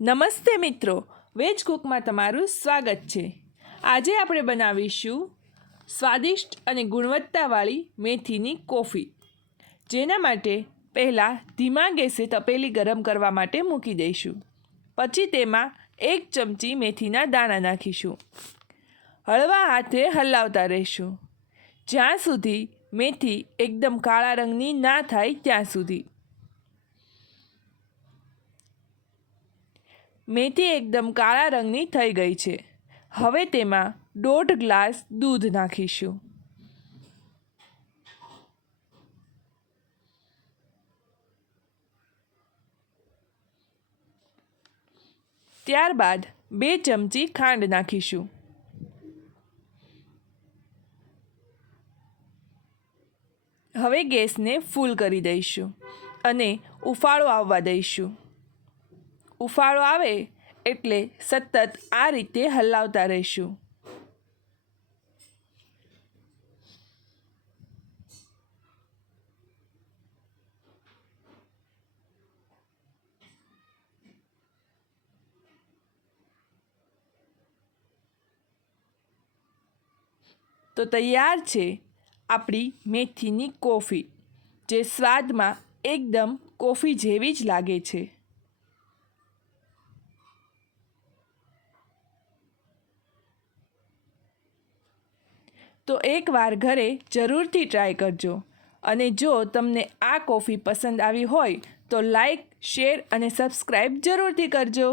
નમસ્તે મિત્રો, વેજ કુકમાં તમારું સ્વાગત છે। આજે આપણે બનાવીશું સ્વાદિષ્ટ અને ગુણવત્તાવાળી મેથીની કોફી, જેના માટે પહેલાં ધીમા ગેસે તપેલી ગરમ કરવા માટે મૂકી દઈશું। પછી તેમાં 1 ચમચી મેથીના દાણા નાખીશું। હળવા હાથે હલાવતા રહીશું જ્યાં સુધી મેથી એકદમ કાળા રંગની ના થાય ત્યાં સુધી। મેથી એકદમ કાળા રંગની થઈ ગઈ છે। હવે તેમાં 1.5 ગ્લાસ દૂધ નાખીશું। ત્યારબાદ 2 ચમચી ખાંડ નાખીશું। હવે ગેસને ફૂલ કરી દઈશું અને ઉફાળો આવવા દઈશું। ઉફાળો આવે એટલે સતત આ રીતે હલાવતા રહીશું। તો તૈયાર છે આપણી મેથીની કોફી, જે સ્વાદમાં એકદમ કોફી જેવી જ લાગે છે। તો એકવાર ઘરે જરૂરથી ટ્રાય કરજો, અને જો તમને આ કોફી પસંદ આવી હોય તો લાઈક, શેર અને સબસ્ક્રાઈબ જરૂરથી કરજો।